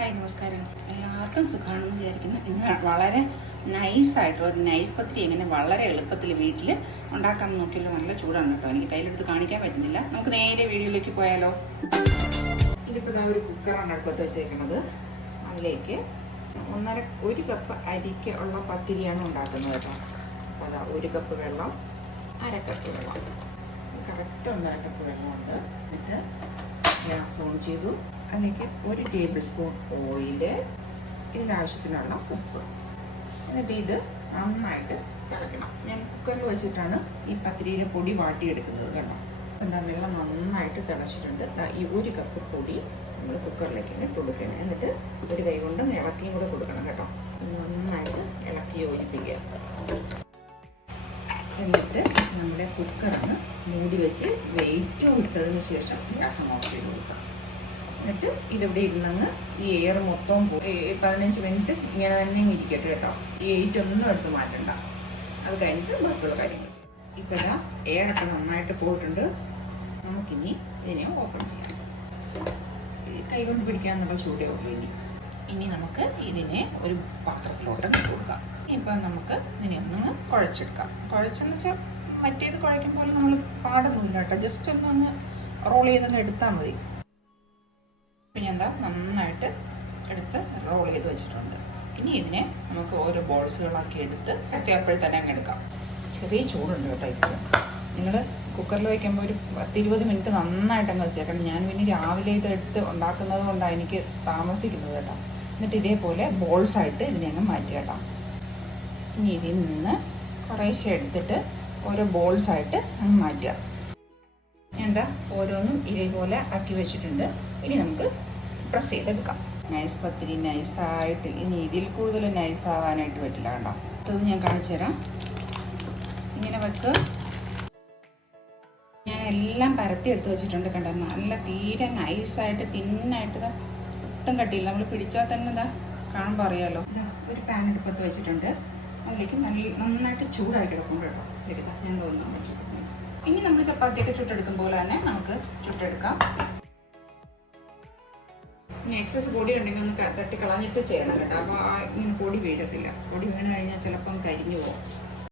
Hi നമസ്കാരം. എല്ലാവർക്കും സുഖമാണെന്ന് വിചാരിക്കുന്നു. ഇന്ന് വളരെ നൈസായിട്ടുള്ള ഒരു നൈസ് പത്തിരി എങ്ങനെ വളരെ എളുപ്പത്തിൽ വീട്ടിൽ ഉണ്ടാക്കാൻ നോക്കിയല്ലോ. നല്ല ചൂടാണ് കേട്ടോ, എനിക്ക് കയ്യിലെടുത്ത് കാണിക്കാൻ പറ്റുന്നില്ല. നമുക്ക് നേരെ വീഡിയോയിലേക്ക് പോയാലോ. ഇതിപ്പോൾ ഒരു കുക്കറാണ് അടുപ്പത്ത് വെച്ചേക്കുന്നത്. അതിലേക്ക് ഒരു കപ്പ് അരിക്ക് ഉള്ള പത്തിരിയാണ് ഉണ്ടാക്കുന്നത് കേട്ടോ. അപ്പോൾ അതാ 1 കപ്പ് വെള്ളം, 1/2 കപ്പ് വെള്ളം, കറക്റ്റ് 1/2 കപ്പ് വെള്ളമുണ്ട്. എന്നിട്ട് ഗ്യാസ് ഓൺ ചെയ്തു. അതിലേക്ക് 1 ടേബിൾ സ്പൂൺ ഓയില്, ഇതിനാവശ്യത്തിനുള്ള ഉപ്പ്. എന്നിട്ട് ഇത് നന്നായിട്ട് തിളയ്ക്കണം. ഞാൻ കുക്കറിൽ വെച്ചിട്ടാണ് ഈ പത്തിരിയിലെ പൊടി വാട്ടിയെടുക്കുന്നത് കേട്ടോ. വെള്ളം നന്നായിട്ട് തിളച്ചിട്ടുണ്ട്. ഈ 1 കപ്പ് പൊടി നമ്മൾ കുക്കറിലേക്ക് ഇട്ട് കൊടുക്കണം. എന്നിട്ട് ഒരു കൈ കൊണ്ട് ഇളക്കിയും കൂടെ കൊടുക്കണം കേട്ടോ. നന്നായിട്ട് ഇളക്കി യോജിപ്പിക്കുക. എന്നിട്ട് നമ്മുടെ കുക്കറൊന്ന് മൂടി വെച്ച് വെയിറ്റും ഇട്ടതിന് ശേഷം ഗ്യാസ് ഓഫ് ചെയ്ത് കൊടുക്കാം. എന്നിട്ട് ഇതിവിടെ ഇരുന്നങ്ങ് ഈ എയർ മൊത്തം 15 മിനിറ്റ് ഇങ്ങനെ തന്നെ ഇരിക്കട്ടെ കേട്ടോ. ഈ ഒന്നും എടുത്ത് മാറ്റണ്ട. അത് കഴിഞ്ഞിട്ട് ബാക്കിയുള്ള കാര്യങ്ങൾ. ഇപ്പം ഇതാ എയറൊക്കെ നന്നായിട്ട് പോയിട്ടുണ്ട്. നമുക്കിനി ഇതിനെ ഓപ്പൺ ചെയ്യാം. കൈകൊണ്ട് പിടിക്കാനുള്ള ചൂടേ ഉള്ളൂ. ഇനി നമുക്ക് ഇതിനെ ഒരു പാത്രത്തിലോട്ട് കൊടുക്കാം. ഇപ്പം നമുക്ക് ഇതിനെ ഒന്ന് കുഴച്ചെടുക്കാം. കുഴച്ചെന്ന് വെച്ചാൽ മറ്റേത് കുഴയ്ക്കും പോലെ നമ്മൾ പാടൊന്നുമില്ല കേട്ടോ. ജസ്റ്റ് ഒന്ന് റോൾ ചെയ്തൊന്ന് എടുത്താൽ മതി. ഇപ്പം ഞാൻ നന്നായിട്ട് എടുത്ത് റോൾ ചെയ്ത് വെച്ചിട്ടുണ്ട്. ഇനി ഇതിനെ നമുക്ക് ഓരോ ബോൾസുകളാക്കി എടുത്ത് അപ്പോഴേ തന്നെ അങ്ങ് എടുക്കാം. ചെറിയ ചൂടുണ്ട് കേട്ടോ. ഇപ്പോൾ നിങ്ങൾ കുക്കറിൽ വയ്ക്കുമ്പോൾ ഒരു 10-20 മിനിറ്റ് നന്നായിട്ട് അങ്ങ് വെച്ചേക്കണം. ഞാൻ പിന്നെ രാവിലെ ഇത് എടുത്ത് ഉണ്ടാക്കുന്നത് കൊണ്ടാണ് എനിക്ക് താമസിക്കുന്നത് കേട്ടോ. എന്നിട്ട് ഇതേപോലെ ബോൾസായിട്ട് ഇതിനെ അങ്ങ് മാറ്റി കേട്ടോ. ഇനി ഇതിൽ നിന്ന് കുറേശ്ശെ എടുത്തിട്ട് ഓരോ ബോൾസായിട്ട് അങ്ങ് മാറ്റുക. എന്താ ഓരോന്നും ഇതേപോലെ ആക്കി വെച്ചിട്ടുണ്ട്. ഇനി നമുക്ക് പ്രസ് ചെയ്തെടുക്കാം. നൈസ് പത്തിരി നൈസായിട്ട്, ഇനി ഇതിൽ കൂടുതൽ നൈസാവാനായിട്ട് പറ്റില്ല കേട്ടോ. അടുത്തത് ഞാൻ കാണിച്ചു തരാം. ഇങ്ങനെ വെക്കുക. ഞാൻ എല്ലാം പരത്തി എടുത്ത് വെച്ചിട്ടുണ്ട് കണ്ടോ. നല്ല തീരെ നൈസായിട്ട് തിന്നായിട്ട് ഒട്ടും കട്ടിയില്ല. നമ്മൾ പിടിച്ചാൽ തന്നെ കാണുമ്പോൾ അറിയാമല്ലോ. ഒരു പാൻ എടുപ്പത്ത് വെച്ചിട്ടുണ്ട്. അതിലേക്ക് നന്നായിട്ട് ചൂടായി കിടക്കും കേട്ടോ. എടുത്താൽ ഞാൻ തോന്നുന്നു വെച്ചിട്ടുണ്ട്. ഇനി നമ്മൾ ചപ്പാത്തിയൊക്കെ ചുട്ടെടുക്കും പോലെ തന്നെ നമുക്ക് ചുട്ടെടുക്കാം. ഇനി എക്സസ് പൊടി ഉണ്ടെങ്കിൽ ഒന്ന് തട്ടി കളഞ്ഞിട്ട് ചെയ്യണം കേട്ടോ. അപ്പോൾ ഇങ്ങനെ പൊടി വീഴത്തില്ല. പൊടി വീണ് കഴിഞ്ഞാൽ ചിലപ്പം കരിഞ്ഞു പോകും.